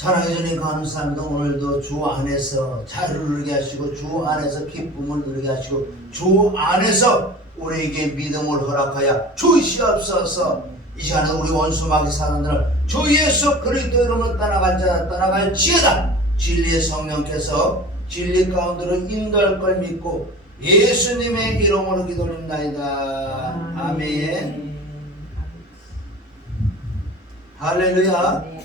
사랑해 주님 감사합니다. 오늘도 주 안에서 자유를 누리게 하시고 주 안에서 기쁨을 누리게 하시고 주 안에서 우리에게 믿음을 허락하여 주시옵소서. 이 시간에 우리 원수마귀 사람들을 주 예수 그리스도 이름으로 떠나갈지어다. 진리의 성령께서 진리 가운데로 인도할 걸 믿고 예수님의 이름으로 기도드립니다. 아멘. 할렐루야.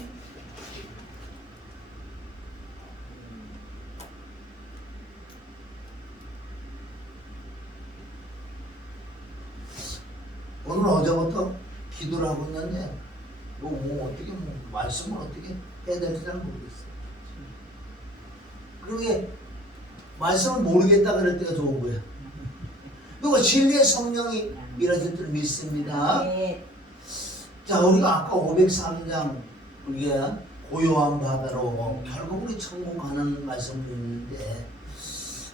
오늘 어제부터 기도를 하고 있는데 어떻게 말씀을 어떻게 해야 될지 잘 모르겠어요. 그러게 말씀을 모르겠다 그럴 때가 좋은 거예요. 그리고 진리의 성령이 일하실 줄 믿습니다. 자, 우리가 아까 503장 우리가 고요한 바다로 결국 우리 천국 가는 말씀을 드렸는데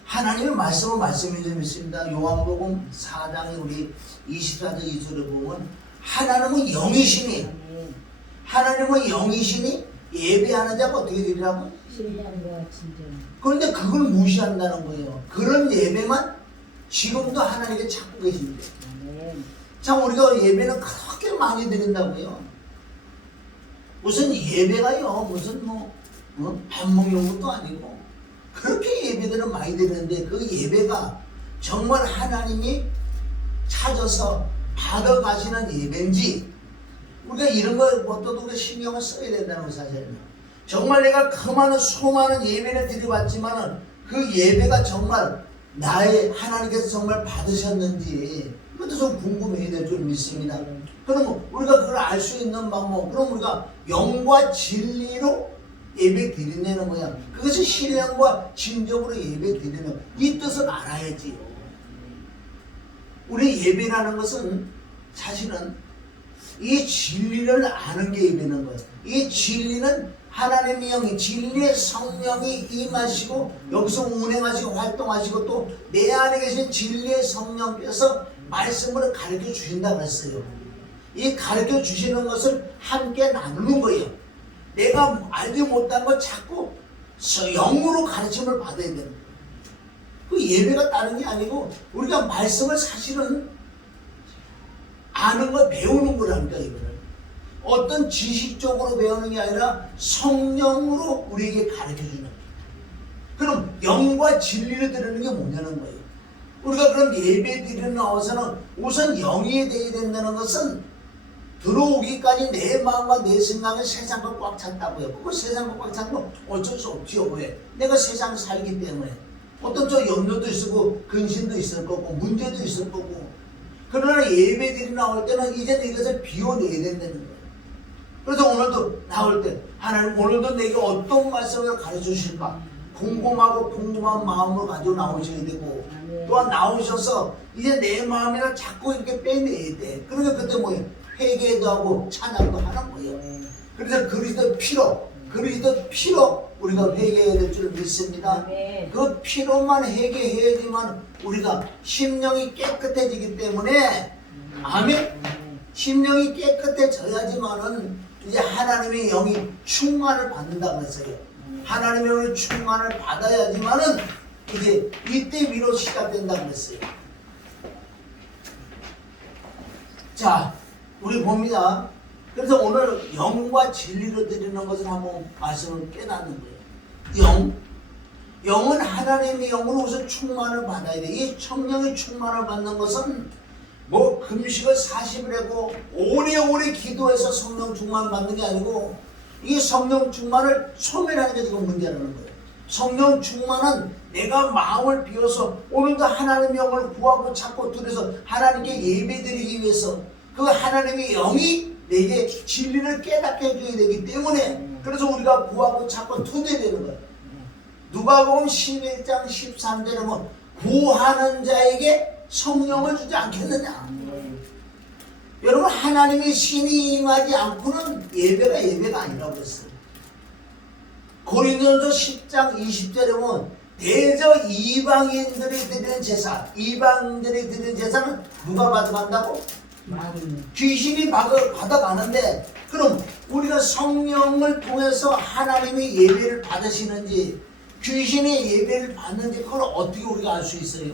하나님의 말씀을 말씀해 주셨습니다. 요한복음 4장에 우리 24절 2절을 보면 하나님은 영이시니 예배하는 자가 어떻게 되리라고? 그런데 그걸 무시한다는 거예요. 그런 예배만 지금도 하나님께 찾고 계신데. 참 우리가 예배는 그렇게 많이 드린다고요. 무슨 예배가요 무슨 밥 먹는 것도 아니고 그렇게 예배들은 많이 드리는데 그 예배가 정말 하나님이 찾아서 받아가시는 예배인지 우리가 이런 것도 우리가 신경을 써야 된다는 거 사실은. 정말 내가 그 많은 수많은 예배를 드려봤지만은 그 예배가 정말 나의 하나님께서 정말 받으셨는지 그것도 좀 궁금해야 될 줄 믿습니다. 그럼 우리가 그걸 알 수 있는 방법, 그럼 우리가 영과 진리로 예배 드린다는 거야. 그것이 신령과 진정으로 예배 드리는 이 뜻을 알아야지요. 우리 예배라는 것은 사실은 이 진리를 아는 게 예배는 거예요. 이 진리는 하나님의 영이 진리의 성령이 임하시고 여기서 운행하시고 활동하시고 또 내 안에 계신 진리의 성령께서 말씀을 가르쳐 주신다고 했어요. 이 가르쳐 주시는 것을 함께 나누는 거예요. 내가 알지 못한 걸 자꾸 영으로 가르침을 받아야 되는 거예요. 그 예배가 다른 게 아니고 우리가 말씀을 사실은 아는 걸 배우는 거라니까. 이거를 어떤 지식적으로 배우는 게 아니라 성령으로 우리에게 가르쳐 주는 거예요. 그럼 영과 진리를 드리는 게 뭐냐는 거예요. 우리가 그럼 예배 드리러 나와서는 우선 영이 되어야 된다는 것은 들어오기까지 내 마음과 내 생각은 세상과 꽉 찼다고요. 그거 세상과 꽉 찬거 어쩔 수 없지요. 왜? 내가 세상 살기 때문에 어떤 염려도 있을 거고 근심도 있을 거고 문제도 있을 거고. 그러나 예배 드리러 나올 때는 이제는 이것을 비워내야 된다는 거예요. 그래서 오늘도 나올 때 하나님 오늘도 내게 어떤 말씀을 가르쳐 주실까 궁금한 마음을 가지고 나오셔야 되고 또한 나오셔서 이제 내 마음이나 자꾸 이렇게 빼내야 돼. 그러니까 그때 뭐예요? 회개도 하고 찬양도 하는 거예요. 그래서 그리스도 피로 우리가 회개해야 될 줄 믿습니다. 그 피로만 회개해야지만 우리가 심령이 깨끗해지기 때문에 아멘. 심령이 깨끗해져야지만은 이제 하나님의 영이 충만을 받는다고 했어요. 하나님의 영이 충만을 받아야지만은 이제 이때 비로 시작된다고 했어요. 자, 우리 봅니다. 그래서 오늘 영과 진리로 드리는 것을 한번 말씀을 깨닫는 거예요. 영은 하나님의 영으로 우선 충만을 받아야 돼. 이 성령의 충만을 받는 것은 금식을 40일 하고 오래오래 기도해서 성령 충만 받는 게 아니고 이 성령 충만을 소멸하는 게 지금 문제라는 거예요. 성령 충만은 내가 마음을 비워서 오늘도 하나님의 영을 구하고 찾고 들여서 하나님께 예배드리기 위해서 그 하나님의 영이 내게 진리를 깨닫게 해줘야 되기 때문에 그래서 우리가 구하고 찾고 투대야 되는 거예요. 누가복음 11장 13절에 보면 구하는 자에게 성령을 주지 않겠느냐. 여러분 하나님의 신이 임하지 않고는 예배가 아니라고 했어요. 고린도전서 10장 20절에 보면 대저 이방인들이 드리는 제사, 이방인들이 드리는 제사는 누가 받아간다고? 귀신이 받아가는데 그럼 우리가 성령을 통해서 하나님의 예배를 받으시는지 귀신의 예배를 받는지 그걸 어떻게 우리가 알 수 있어요?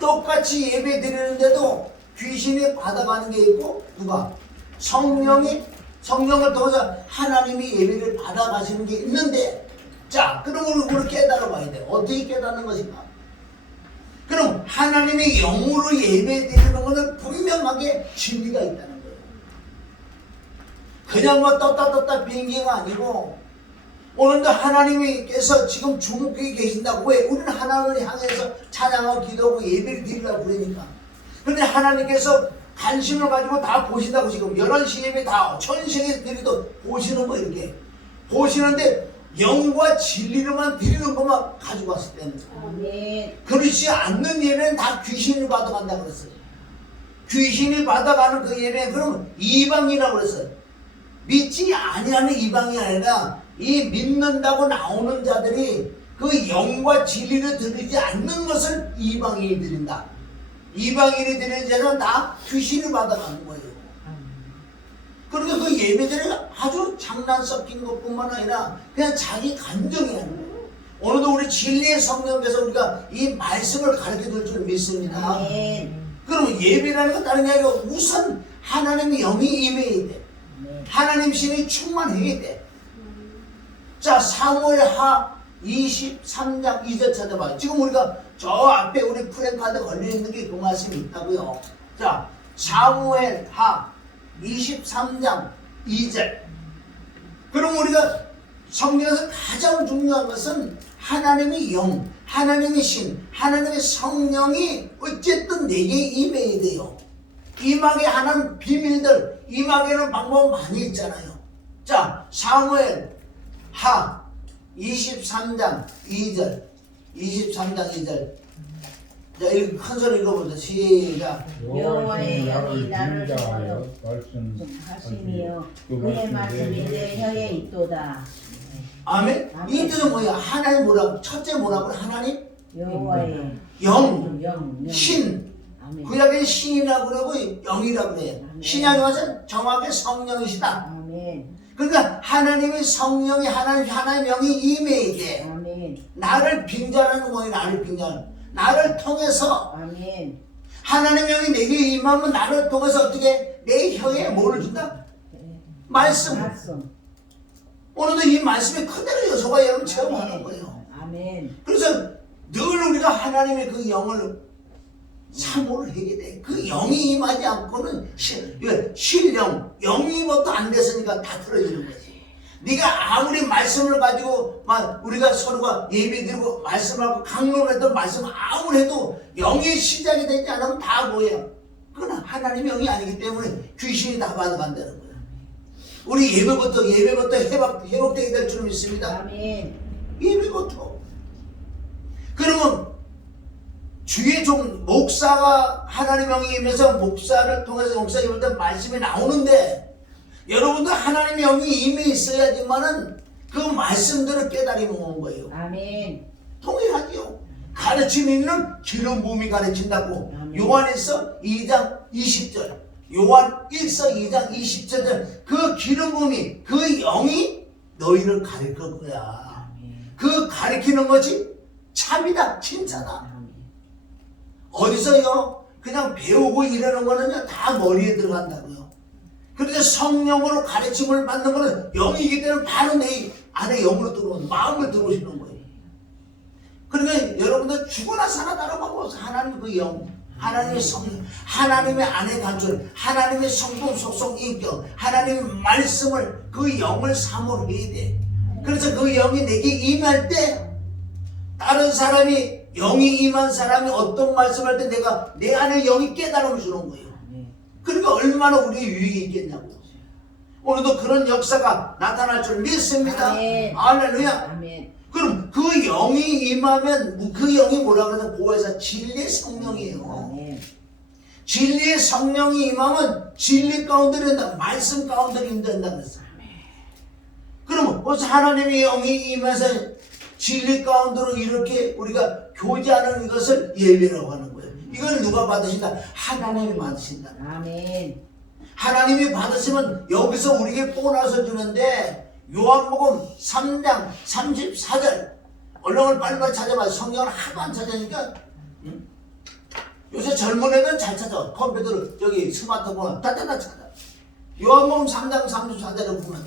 똑같이 예배 드리는데도 귀신이 받아가는 게 있고 누가? 성령을 통해서 하나님이 예배를 받아가시는 게 있는데 자 그럼 우리 깨달아 봐야 돼. 어떻게 깨닫는 것인가? 그럼 하나님의 영으로 예배 드리는 것은 분명하게 진리가 있다는 거예요. 그냥 뭐 떴다 비행기가 아니고 오늘도 하나님께서 지금 주목해 계신다고. 왜? 우리는 하나님을 향해서 찬양하고 기도하고 예배를 드리려고 그러니까. 그런데 하나님께서 관심을 가지고 다 보신다고. 지금 11시 예배 다 천생애들이도 보시는 거 이렇게 보시는데 영과 진리로만 드리는 것만 가지고 왔을 때는 그렇지 않는 예배는 다 귀신이 받아간다 그랬어요. 귀신이 받아가는 그 예배는 그럼 이방이라고 그랬어요. 믿지 아니하는 이방이 아니라 이 믿는다고 나오는 자들이 그 영과 진리를 드리지 않는 것을 이방인이 드린다. 이방인이 드리는 자는 다 귀신을 받아가는 거예요. 그러니까 그 예배들이 아주 장난 섞인 것뿐만 아니라 그냥 자기 감정이야. 오늘도 우리 진리의 성령께서 우리가 이 말씀을 가르쳐 줄 줄 믿습니다. 그러면 예배라는 건 다른 게 아니라 우선 하나님의 영이 임해야 돼. 하나님 신이 충만해야 돼. 자, 사무엘하 23장 2절 찾아봐요. 지금 우리가 저 앞에 우리 프랭카드 걸려있는 게 그 말씀이 있다고요. 자, 사무엘하 23장 2절. 그럼 우리가 성경에서 가장 중요한 것은 하나님의 영, 하나님의 신, 하나님의 성령이 어쨌든 내게 임해야 돼요. 임하게 하는 비밀들, 임하게 하는 방법 많이 있잖아요. 자, 사무엘 하 23장 2절 23장 2절. 자, 큰 소리 읽어보자. 시작. 여호와의 영이 나를 통하여 말씀하시며 그의 말씀이 내 혀에 있도다. 아멘. 이 뜻은 뭐야? 하나님 뭐라고? 첫째 뭐라고? 하나님 여호와의 영, 신. 구약의 신이라고 그러고 영이라고 그래요. 신약에 와서 정확히 성령이시다. 아멘. 그러니까 하나님의 성령이 하나님 영이 임해야 돼. 아멘. 나를 빙자하는 거예요. 나를 빙자하는. 나를 통해서 아멘. 하나님의 영이 내게 임하면 나를 통해서 어떻게 내 혀에 뭐를 준다? 말씀. 오늘도 이 말씀이 그대로 여소가 여러분 체험하는 거예요. 아멘. 그래서 늘 우리가 하나님의 그 영을 사모를 하게 돼. 그 영이 임하지 않고는 신령, 영이부터 안 됐으니까 다 틀어지는 거지. 네가 아무리 말씀을 가지고 막 우리가 서로가 예배드리고 말씀하고 강론했던 말씀 아무리 해도 영이 시작이 되지 않으면 다 뭐예요? 그건 하나님의 영이 아니기 때문에 귀신이 다 받아간다는 거예요. 우리 예배부터 회복되게 될 줄 믿습니다. 아멘. 예배부터. 그러면 주의 종 목사가 하나님의 영이 임해서 목사를 통해서 목사 입을 때 말씀이 나오는데 여러분도 하나님의 영이 임해 있어야지만은 그 말씀들을 깨달으면 오는 거예요. 아멘. 동일하지요. 가르치는 이는 기름 부음이 가르친다고. 아멘. 요한에서 2장 20절. 요한 1서 2장 20절. 그 기름 부음이 그 영이 너희를 가르칠 거야. 아멘. 그 가르치는 것이 참이다. 진짜다. 아멘. 어디서요? 그냥 배우고 이러는 거는요 다 머리에 들어간다고요. 그런데 성령으로 가르침을 받는 거는 영이기 때문에 바로 내 안에 영으로 들어오는 마음을 들어오시는 거예요. 그러니까 여러분들 죽어나 살아나라고 하나님 그 영, 하나님의 성령, 하나님의 안에 감출, 하나님의 성품, 속성, 인격, 하나님의 말씀을 그 영을 사모를 해야 돼. 그래서 그 영이 내게 임할 때 다른 사람이 영이 임한 사람이 어떤 말씀할 때 내가 내 안에 영이 깨달음을 주는 거예요. 그러니까 얼마나 우리의 유익이 있겠냐고. 오늘도 그런 역사가 나타날 줄 믿습니다. 아멘. 할렐루야. 아멘. 그럼 그 영이 임하면 그 영이 뭐라 그러냐? 고에서 진리의 성령이에요. 아멘. 진리의 성령이 임하면 진리 가운데 된다. 말씀 가운데 임된다는 거죠. 그러면 벌써 하나님의 영이 임해서 진리 가운데로 이렇게 우리가 교제하는 것을 예배라고 하는 거예요. 이걸 누가 받으신다? 하나님이 받으신다. 아멘. 하나님이 받으시면 여기서 우리에게 보너스 주는데 요한복음 3장 34절 얼른 빨리빨리 찾아봐요. 성경을 하도 안 찾으니까 요새 젊은 애들은 잘 찾아. 컴퓨터를 저기 스마트폰 다다다 찾아. 요한복음 3장 34절을 보면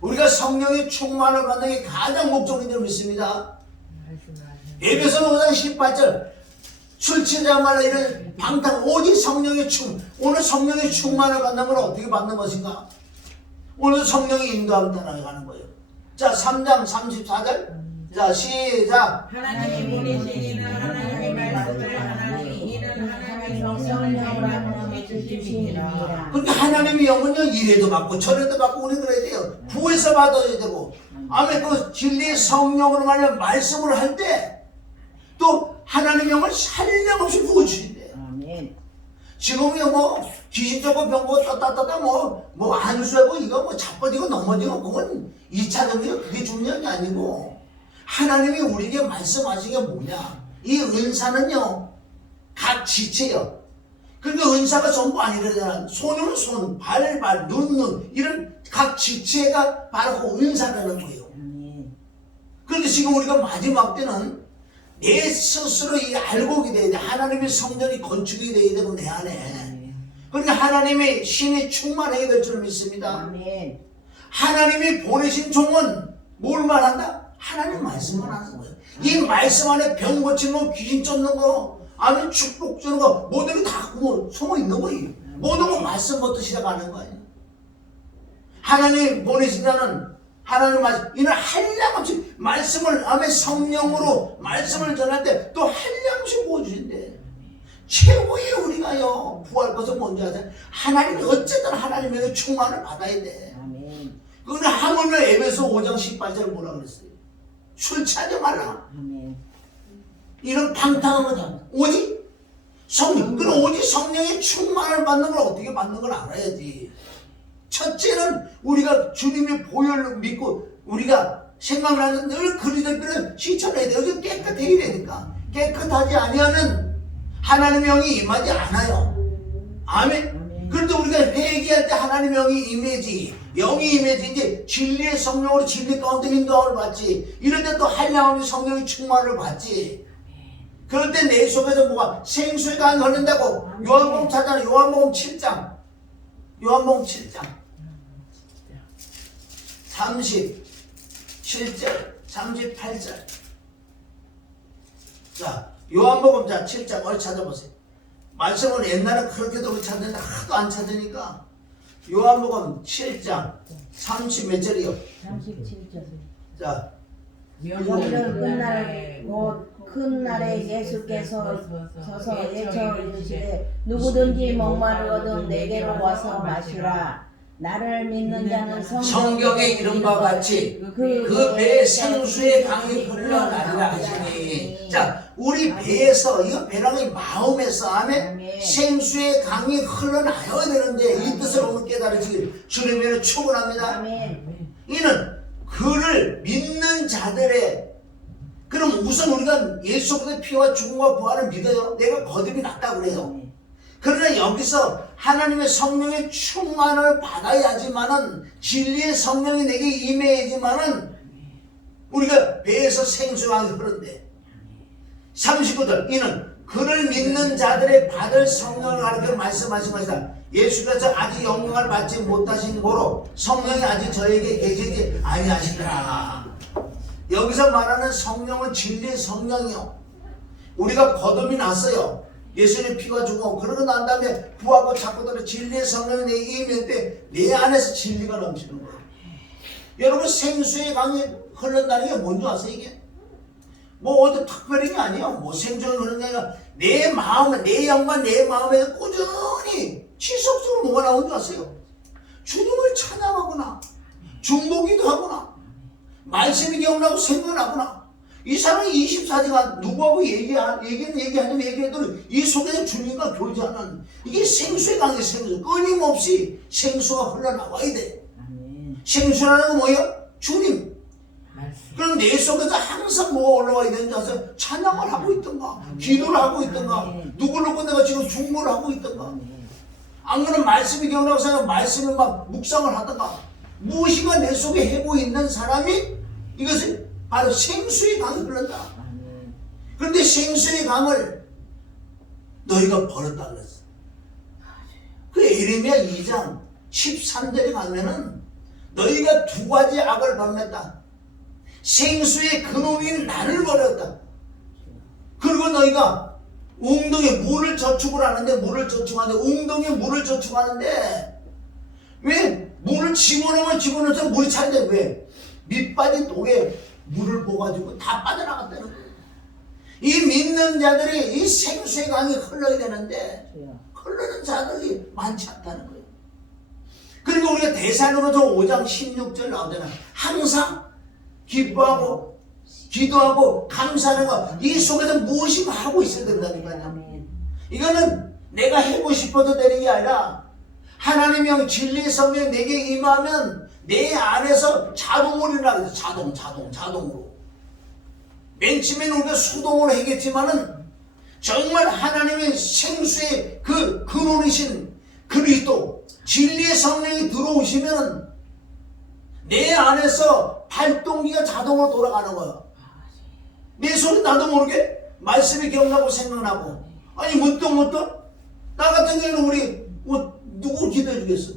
우리가 성령의 충만을 받는 게 가장 목적인 줄 믿습니다. 에베소서 5장 18절 술 취하지 말라 이를 방탕 오직 성령의 오늘 성령의 충만을 받는 건 어떻게 받는 것인가? 오늘 성령의 인도함 따라가는 거예요. 자 3장 34절 자 시작. 하나님이 보내신 이는 하나님의 말씀을 하나님이 이는 하나님의 성령으로 하나님의 주심이니라. 그러니까 하나님의 영은요 이래도 받고 저래도 받고 우리 그래야 돼요. 구해서 받아야 되고 아멘. 그 진리의 성령으로 말씀을 할 때 또 하나님의 영을 한량없이 부어주신대. 아멘. 지금이요 뭐 귀신 쫓고 병 보고 떴다 뭐 안수하고 이거 뭐 자빠지고 넘어지고 그건 2차적이요. 그게 중요한 게 아니고 하나님이 우리에게 말씀하신 게 뭐냐? 이 은사는요 각 지체요. 그러니까 은사가 전부 아니라잖아. 손은 손, 발, 눈 이런 각 지체가 바로 그 은사라는 거예요. 아멘. 그런데 지금 우리가 마지막 때는 내 스스로 이 알곡이 돼야 돼. 하나님의 성전이 건축이 돼야 되고 내 안에. 그러니까 하나님의 신이 충만하게 될 줄 믿습니다. 아멘. 하나님이 보내신 종은 뭘 말한다? 하나님 말씀만 하는 거예요. 이 말씀 안에 병 고치는 거, 귀신 쫓는 거, 아니면 축복 주는 거, 모든 게 다 숨어 있는 거예요. 모든 거 말씀부터 시작하는 거예요. 하나님 보내신 자는 하나님 말씀, 이는 한량없이 말씀을 아멘 성령으로 말씀을 전할 때 또 한량없이 부어주신대. 최고의 우리가요 구할 것은 뭔지 아세요? 하나님이 어쨌든 하나님의 충만을 받아야 돼. 아멘. 그거는 하물며 에베소 5장 18절 뭐라 그랬어요? 술 취하지 말라. 아멘. 이런 방탕한 거다. 오직 성령. 그럼 오직 성령의 충만을 받는 걸 어떻게 받는 걸 알아야지. 첫째는 우리가 주님의 보혈을 믿고 우리가 생각나는 늘 그리스도를 실천해야 돼요. 여기 깨끗해야 되니까. 깨끗하지 아니하면 하나님의 영이 임하지 않아요. 아멘. 그런데 우리가 회개할 때 하나님의 영이 임해지, 영이 임해지 이제 진리의 성령으로 진리 가운데 인도함을 받지. 이럴 때 또 한량없이 성령의 충만을 받지. 그럴 때 내 속에서 뭐가 생수의 강이 흐른다고 요한복음 찾잖아. 요한복음 7장 37절 38절 자 요한복음 7장 어디 찾아보세요. 말씀을 옛날에 그렇게도 찾는데 하도 안 찾으니까 요한복음 7장 30 몇 절이요? 37절. 자 이런 끝날 큰 날에 예수께서 서서 외쳐 이르시되 누구든지 목마르거든 내게로 와서 마시라. 나를 믿는 자는 성경에 이른 바와 같이 그 배에 생수의 강이 흘러나리라 하시니. 자 우리 배에서 이거 배랑이 마음에서 아멘 생수의 강이 흘러나야 되는데 이 뜻을 오늘 깨달으시길 주님의 축원합니다. 아멘. 이는 그를 믿는 자들의 그럼 우선 우리가 예수 그리스도의 피와 죽음과 부활을 믿어요. 내가 거듭이 났다고 그래요. 그러나 여기서 하나님의 성령의 충만을 받아야지만은 진리의 성령이 내게 임해야지만은 우리가 배에서 생수가 흐른대. 39절 이는 그를 믿는 자들의 받을 성령을 가르쳐 말씀하신 것이다. 예수께서 아직 영광을 받지 못하신 고로 성령이 아직 저에게 계시지 아니하시더라. 여기서 말하는 성령은 진리의 성령이요. 우리가 거듭이 났어요. 예수님의 피가 죽고 그러고 난 다음에 부하고 자꾸들은 진리의 성령이 내 임할 때 내 안에서 진리가 넘치는 거예요. 여러분 생수의 강이 흘러나는 게 뭔지 아세요? 이게 뭐 어디 특별한 게 아니에요. 뭐 생수가 흐르는 게 아니라 내 마음에 내 영과 내 마음에 꾸준히 지속적으로 뭐가 나오는 줄 아세요? 주님을 찬양하거나 중보기도 하거나 말씀이 기억나고 생각나구나. 이 사람이 24시간 누구하고 얘기하면 얘기해도 이 속에서 주님과 교제하는 이게 생수의 강의 생수. 끊임없이 생수가 흘러나와야 돼. 아멘. 생수라는 건 뭐예요? 주님. 그럼 내 속에서 항상 뭐가 올라와야 되는지 아세요? 찬양을 하고 있던가, 기도를 하고 있던가, 누구를 놓고 내가 지금 중보를 하고 있던가, 안 그러면 말씀이 기억나고 생각하면 말씀을 막 묵상을 하던가, 무엇인가 내 속에 해고 있는 사람이 이것을 바로 생수의 강이 흘른다. 그런데 생수의 강을 너희가 버렸다 그랬어. 그 에레미야 2장 13절에 가면은 너희가 두 가지 악을 범했다. 생수의 근원인 나를 버렸다. 그리고 너희가 웅덩이에 물을 저축을 하는데 웅덩이에 물을 저축하는데 왜 물을 집어넣어서 물이 차는데 왜? 밑빠진 독에 물을 부어가지고 다 빠져나갔다는 거예요. 이 믿는 자들이 이 생수의 강이 흘러야 되는데 흘러는 자들이 많지 않다는 거예요. 그리고 우리가 데살로니가서 5장 16절 나오잖아. 항상 기뻐하고 기도하고 감사하는 거, 이 속에서 무엇인가 하고 있어야 된다니까요. 이거는 내가 하고 싶어도 되는 게 아니라 하나님의 진리의 성령이 내게 임하면 내 안에서 자동으로 일어나게 돼. 자동으로. 맨 처음에는 우리가 수동으로 하겠지만은 정말 하나님의 생수의 그 근원이신 그리스도 진리의 성령이 들어오시면 내 안에서 발동기가 자동으로 돌아가는 거야. 내 손이 나도 모르게 말씀이 기억나고 생각나고. 아니 문득 나 같은 경우는 우리 누구 기도해 주겠어?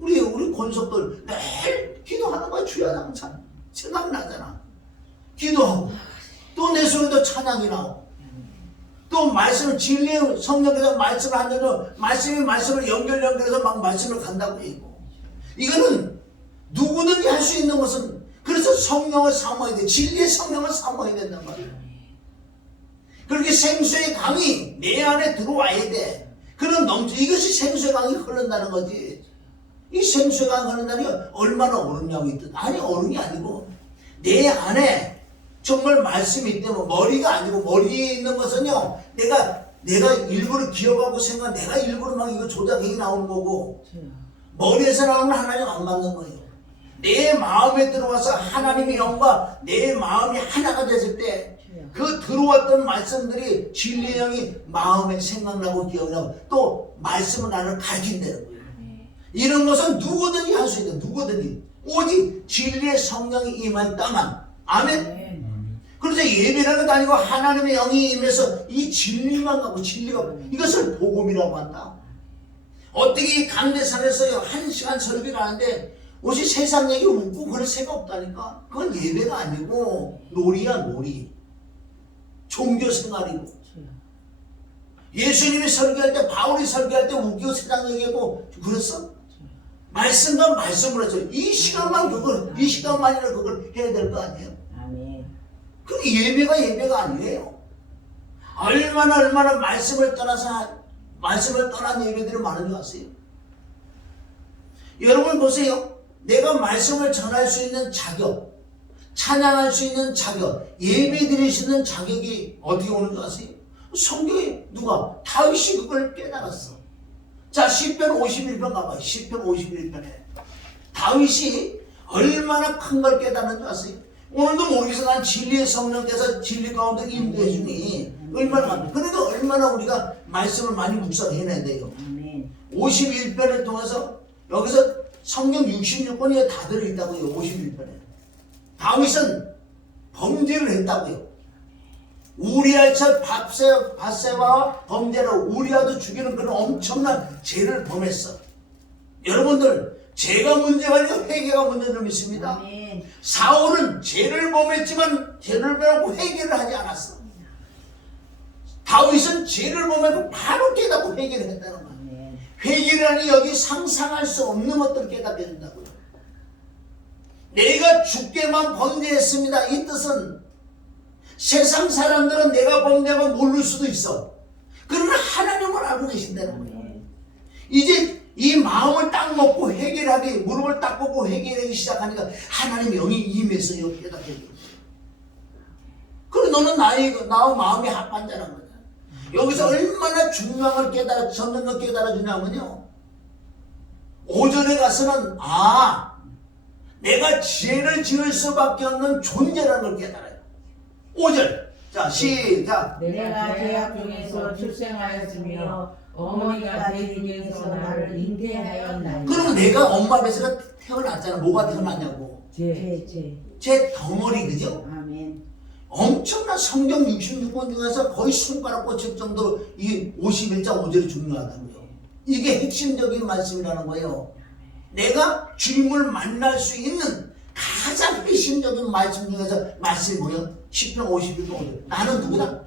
우리 권속들 매일 기도하는 거야. 주야 항상 생각이 나잖아. 기도하고 또 내 손에도 찬양이 나오고 또 말씀을 진리의 성령께서 말씀을 한다면 말씀을 연결해서 막 말씀을 간다고 얘기고. 이거는 누구든지 할 수 있는 것은 그래서 성령을 사모해야 돼. 진리의 성령을 사모해야 된단 말이야. 그렇게 생수의 강이 내 안에 들어와야 돼. 그럼 이것이 생수의 강이 흐른다는 거지. 이 생수의 강이 흐른다는 게 얼마나 어렵냐고 있든. 아니 어려운 게 아니고 내 안에 정말 말씀이 있다면 머리가 아니고 머리에 있는 것은요 내가 일부러 기억하고 내가 일부러 막 이거 조작해 나오는 거고 머리에서 나오는 하나님 안 맞는 거예요. 내 마음에 들어와서 하나님의 영과 내 마음이 하나가 됐을 때 그 들어왔던 말씀들이 진리의 영이 마음에 생각나고 기억나고 또 말씀을 나를 가르친다는 거예요. 이런 것은 누구든지 할 수 있는 누구든지 오직 진리의 성령이 임할 때만. 아멘. 그래서 예배라는 것도 아니고 하나님의 영이 임해서 이 진리만 가고 진리가 이것을 복음이라고 한다. 어떻게 이 강대산에서 1시간 설교를 하는데 오직 세상 얘기 웃고 그럴 새가 없다니까. 그건 예배가 아니고 놀이야 놀이. 종교 생활이고. 예수님이 설교할 때 바울이 설교할 때 웃기고 세상 얘기하고 그랬어? 말씀과 말씀을 해서 이 시간만이나 그걸 해야 될 거 아니에요? 그 예배가 아니에요. 얼마나 말씀을 떠난 예배들이 많은 줄 아세요? 여러분 보세요. 내가 말씀을 전할 수 있는 자격, 찬양할 수 있는 자격, 예배 드릴 수 있는 자격이 어떻게 오는 줄 아세요? 성경에 누가? 다윗이 그걸 깨달았어. 자, 시편 51편 가봐요. 시편 51편에 다윗이 얼마나 큰 걸 깨달은 줄 아세요? 오늘도 모르겠어. 난 진리의 성령께서 진리 가운데 인도해 주니 얼마나 많아. 그래도 얼마나 우리가 말씀을 많이 묵상해내야 돼요. 51편을 통해서 여기서 성경 66권이 다 들어있다고요. 51편에 다윗은 범죄를 했다고요. 우리아의 첫 밧세바와 범죄로 우리아도 죽이는 그런 엄청난 죄를 범했어. 여러분들 죄가 문제가 아니라 회개가 문제를 믿습니다. 사울은 죄를 범했지만 죄를 범하고 회개를 하지 않았어. 다윗은 죄를 범하고 바로 깨닫고 회개를 했다는 거야. 회개를 하니 여기 상상할 수 없는 것들을 깨닫게 된다고요. 내가 주께만 범죄했습니다. 이 뜻은 세상 사람들은 내가 범죄하고 모를 수도 있어. 그러나 하나님을 알고 계신다는 거예요. 이제 이 마음을 딱 먹고 회개하기, 무릎을 딱 꿇고 회개하기 시작하니까 하나님의 영이 임해서요 깨닫게 돼요. 그리고 너는 나와 마음이 합한 자라는 거야. 여기서 얼마나 중요한 걸 전는 걸 깨달아 주냐면요. 오전에 가서는 내가 죄를 지을 수밖에 없는 존재라는 걸 깨달아요. 5절. 자, 시작. 내가 죄악 중에서 출생하였으며 어머니가 죄 중에서 나를 잉태하였나니. 그럼 내가 엄마 뱃에서 태어났잖아. 뭐가 태어났냐고. 죄 덩어리, 그죠? 아멘. 엄청난 성경 66권 중에서 거의 손가락 꽂힐 정도로 이 51장 5절이 중요하다고요. 이게 핵심적인 말씀이라는 거예요. 내가 주님을 만날 수 있는 가장 핵심적인 말씀 중에서 말씀이 뭐예요? 10편 51권 5절. 나는 누구다?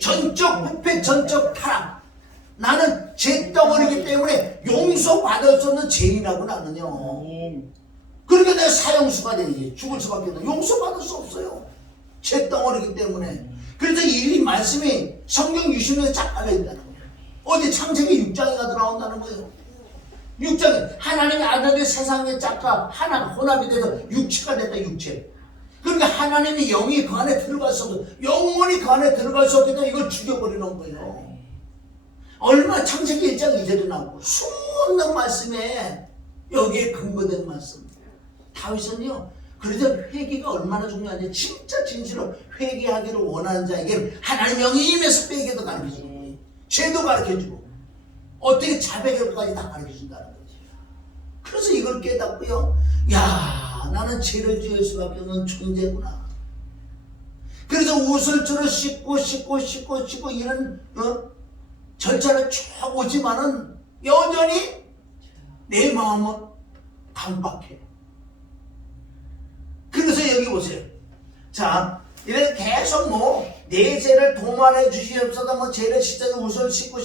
전적 부패, 전적 타락. 나는 죄덩어리기 때문에 용서받을 수 없는 죄인이라고 나는요. 아멘. 그러니까 내가 사형수가 되지. 죽을 수밖에 없어. 용서받을 수 없어요. 죄덩어리기 때문에. 그래서 이 말씀이 성경 60년에 쫙 깔려있다는 거예요. 어디 창세기 6장에가 나온다는 거예요. 6장에 하나님의 아들이 세상의 짝과 하나 혼합이 돼서 육체가 됐다. 육체. 그러니까 하나님의 영이 그 안에 들어갈 수 없어. 영원히 그 안에 들어갈 수 없기 때문에 이걸 죽여버리는 거예요. 얼마 창세기 1장 2절에 나오고 수없는 말씀에 여기에 근거된 말씀. 다윗은요, 그래서 회개가 얼마나 중요한지 진짜 진실로 회개하기를 원하는 자에게 하나님 영이 임해서 회개도 가르쳐주고 죄도 가르쳐주고 어떻게 자백을까지 다 가르쳐준다는 거죠. 그래서 이걸 깨닫고요, 야, 나는 죄를 지을 수밖에 없는 존재구나. 그래서 웃을 줄을 씻고 이런 절차를 쭉 오지만은 여전히 내 마음은 강박해. 그래서 여기 보세요. 자, 이렇게 계속 내 죄를 도말해 주시옵소서, 죄를 씻어서 웃을 씻고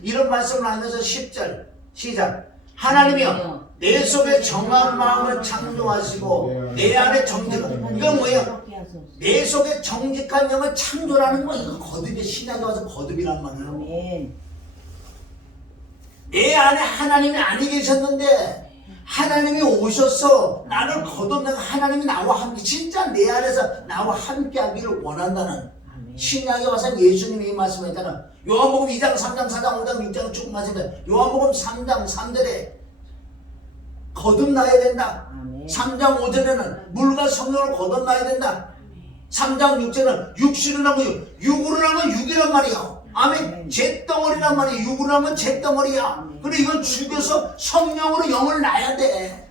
이런 말씀을 하면서 10절 시작. 하나님이여 내 속에 정한 마음을 창조하시고 내 안에 정직한, 이건 뭐예요? 내 속에 정직한 영을 창조라는 거, 이거 거듭이, 신약에 와서 거듭이란 말이에요. 아멘. 내 안에 하나님이 아니 계셨는데 하나님이 오셔서 나를 거듭내고 하나님이 나와 함께, 진짜 내 안에서 나와 함께 하기를 원한다는, 신약에 와서 예수님이 이 말씀했잖아. 요한복음 2장 3장 4장 5장 6장 쭉 말씀해. 요한복음 3장 3절에 거듭나야 된다. 3장 5절에는 물과 성령을 거듭나야 된다. 3장 6절에는 육신을 하면 육으로 하면 육이란 말이야. 아멘. 잿덩어리란 말이야. 육으로 하면 잿덩어리야. 그래, 이건 죽여서 성령으로 영을 낳아야 돼.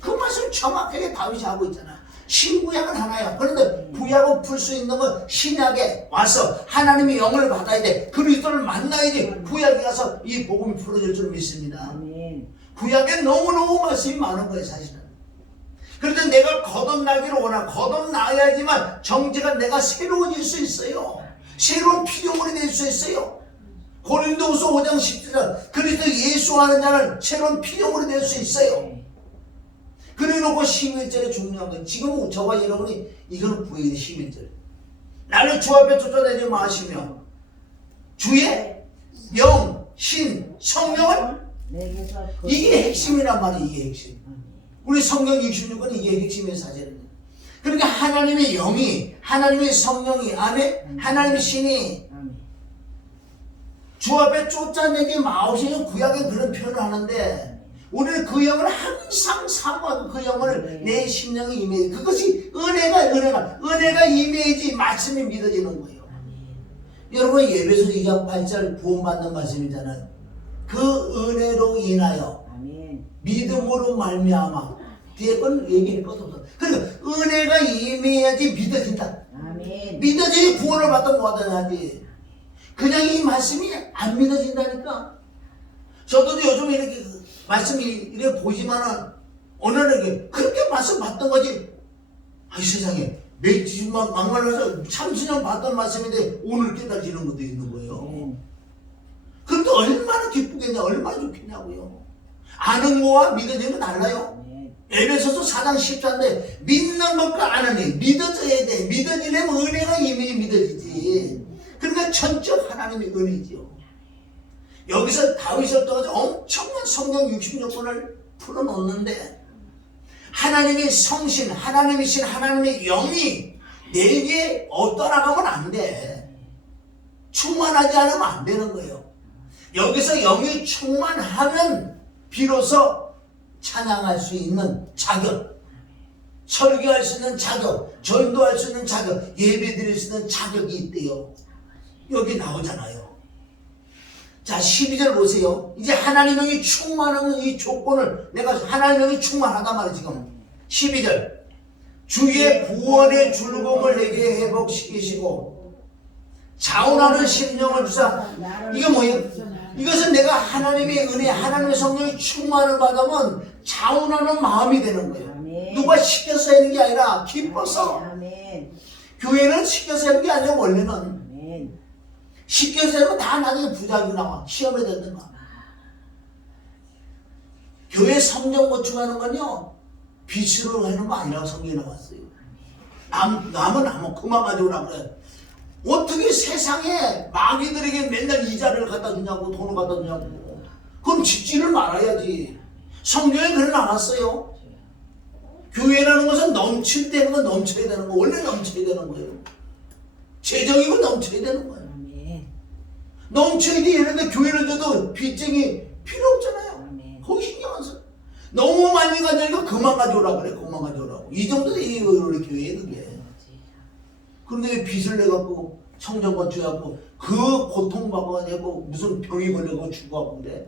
그 말씀을 정확하게 다윗이 하고 있잖아. 신구약은 하나야. 그런데 구약은 풀 수 있는 건 신약에 와서 하나님의 영을 받아야 돼. 그리스도를 만나야지 구약에 가서 이 복음이 풀어질 줄 믿습니다. 구약에 너무너무 말씀이 많은 거예요, 사실은. 그런데 내가 거듭나기를 원하, 거듭나야지만 정죄가 내가 새로워질 수 있어요. 새로운 피조물이 될 수 있어요. 고린도후서 5장 10절, 그리스도 예수 하는 자는 새로운 피조물이 될 수 있어요. 그래 놓고 11절에 중요한 건, 지금 저와 여러분이 이거는 구해야 돼. 11절, 나를 주 앞에 쫓아내지 마시며 주의 영, 신, 성령을, 이게 핵심이란 말이에요. 이게 핵심. 우리 성경 66은 이게 핵심의 사실입니다. 그러니까 하나님의 영이, 하나님의 성령이, 아멘, 하나님의 신이 주 앞에 쫓아내게 마오시는, 구약에 그런 표현을 하는데 우리는 그 영을 항상 사모하고 그 영을 내 심령에 임해. 그것이 은혜가 임해야지 말씀이 믿어지는 거예요. 여러분, 예배소 2장 8절 구원받는 말씀이잖아요. 그 은혜로 인하여 믿음으로 말미암아, 뒤에 건 얘기할 것도 없어. 그러니까 은혜가 임해야지 믿어진다. 믿어져야 구원을 받아야지. 그냥 이 말씀이 안 믿어진다니까. 저도 요즘 이렇게 말씀이 이렇게 보지만은 어느 날 그렇게 말씀 받던 거지. 아이 세상에, 막말라서 참수년 받던 말씀인데 오늘 깨달아지는 것도 있는 거예요. 그런데 얼마나 기쁘겠냐, 얼마나 좋겠냐고요. 아는 거와 믿어지는 건 달라요. 에베소서 4장 14인데 믿는 것과 아는 일, 믿어져야 돼. 믿어지려면 은혜가 이미 믿어지지. 그러니까 전적 하나님의 은혜지요. 여기서 다윗을 통해서 엄청난 성경 66권을 풀어놓는데, 하나님의 성신, 하나님의 신, 하나님의 영이 내게 떠나가면 안 돼. 충만하지 않으면 안 되는 거예요. 여기서 영이 충만하면 비로소 찬양할 수 있는 자격, 설교할 수 있는 자격, 전도할 수 있는 자격, 예배 드릴 수 있는 자격이 있대요. 여기 나오잖아요. 자, 12절 보세요. 이제 하나님의 충만한 이 조건을 내가 하나님의 충만하단 말이에요. 지금 12절 주의 구원의 즐거움을 내게 회복시키시고 자원하는 심령을 주사. 이게 뭐예요? 이것은 내가 하나님의 은혜, 하나님의 성령의 충만을 받으면 자원하는 마음이 되는 거예요. 아멘. 누가 시켜서 하는 게 아니라 기뻐서. 아멘. 교회는 시켜서 하는 게 아니라 원래는 아멘. 시켜서 하면 다 나중에 부작용이 나와. 시험에 들든가. 교회 성령 보충하는 건요 빛으로 하는 거 아니라고 성경에 나왔어요. 남은 그만 가져오라 그래. 어떻게 세상에 마귀들에게 맨날 이자를 갖다 주냐고, 돈을 갖다 주냐고. 그럼 짓지를 말아야지. 성경에 그래 나왔어요. 교회라는 것은 넘칠 때는 건 넘쳐야 되는 거, 원래 넘쳐야 되는 거예요. 재정이고 넘쳐야 되는 거예요. 아멘. 넘쳐야 돼. 예를 들어 교회를 줘도 빚쟁이 필요 없잖아요. 아멘. 거기 신경 안 써. 너무 많이 가져오니까 그만 가져오라 그래. 그만 가져오라고. 이 정도 돼 우리 교회에 그게. 그런데 왜 빚을 내갖고 성전권 줘갖고 그 고통받아가지고 무슨 병이 걸려고 죽어갖고 그래.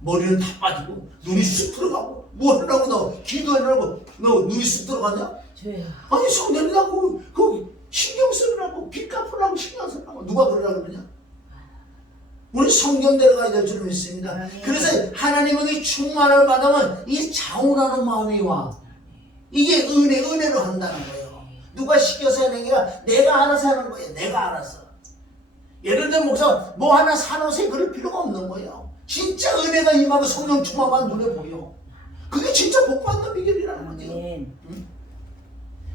머리는 다 빠지고 눈이 쑥 들어가고 뭐 하려고 너 기도하려고 너 눈이 쑥 들어가냐? 주여. 아니 성전이라고 그 신경 쓰느라고 빚 갚으려고 신경 쓰느라고 누가 그러라 그러냐? 우리 성경대로 가야 될 줄 믿습니다. 아멘. 그래서 하나님에게 충만을 받으면 이 자원하는 마음이 와. 이게 은혜로 한다는 거예요. 누가 시켜서 하는 게 아니라 내가 알아서 하는 거예요. 내가 알아서. 예를 들면 목사 뭐 하나 사놓으세요. 그럴 필요가 없는 거예요. 진짜 은혜가 임하고 성령 충만만 눈에 보여. 그게 진짜 복 받는 비결이라는 거죠. 아멘.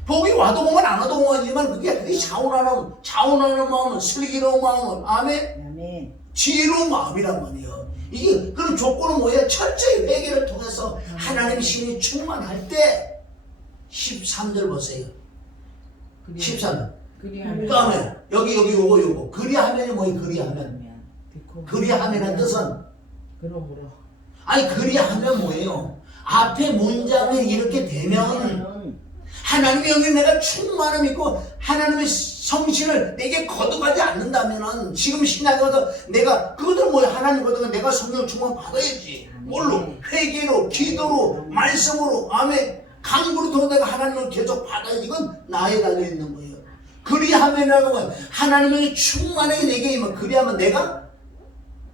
복이 와도 보면 안 와도 보면이지만 그게 자원하는 마음은 슬기로운 마음은 아멘. 아멘. 지혜로운 마음이란 말이에요. 이게 그런 조건은 뭐예요? 철저히 회개를 통해서 하나님 신이 충만할 때 13절 보세요. 13절. 그리하면 그 다음에 여기 요거 그리하면이 뭐예요? 그리하면의 뜻은 그러므로 아니 그리하면 뭐예요? 앞에 문장이 이렇게 되면 하나님의 영이 내가 충만함 있고 하나님의 성신을 내게 거듭하지 않는다면은 지금 신약에서 내가 그것들 뭐야? 하나님 거듭하 내가 성령 충만 받아야지. 뭘로? 회개로, 기도로, 말씀으로, 아멘. 강구로 더 내가 하나님을 계속 받아야지. 이건 나에 달려 있는 거예요. 그리하면이라고 하면 하나님의 충만하게 내게 임하면 그리하면 내가